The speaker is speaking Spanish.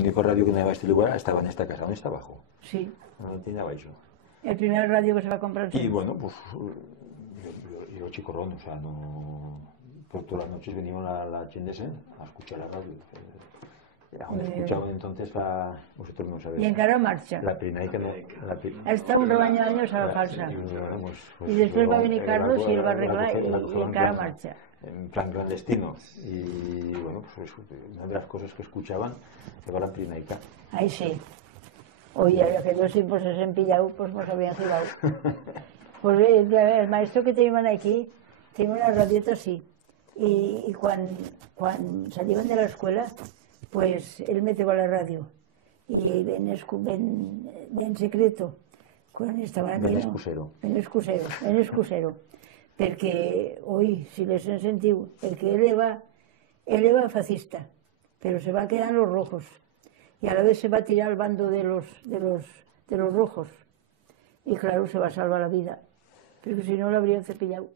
El único radio que no llevaba este lugar estaba en esta casa, ¿dónde está abajo? Sí. No tenía eso. El primer radio que se va a comprar. Y bueno, pues yo chicorrón, o sea, no... Por todas las noches veníamos a la Chendesen a escuchar la radio. Aún escuchaban entonces vosotros no sabéis. Y encara marcha. La Pirinaica no... Està un rebaño d'años a la falsa. Y después va a venir Carlos y él va a arreglar y encara marcha. En plan clandestino. Y bueno, pues una de las cosas que escuchaban era la Pirinaica. Ahí sí. Oye, aquellos sí pues se han pillado, pues nos habían girado. Pues el maestro que tenían aquí tenía una radieta así. Y cuando salían de la escuela, pues él me llevó a la radio. Y en secreto, cuando estaban aquí. En excusero. Porque hoy, si les han sentido, el que él va fascista, pero se va a quedar en los rojos. Y a la vez se va a tirar al bando de los rojos. Y claro, se va a salvar la vida. Pero si no, lo habrían cepillado.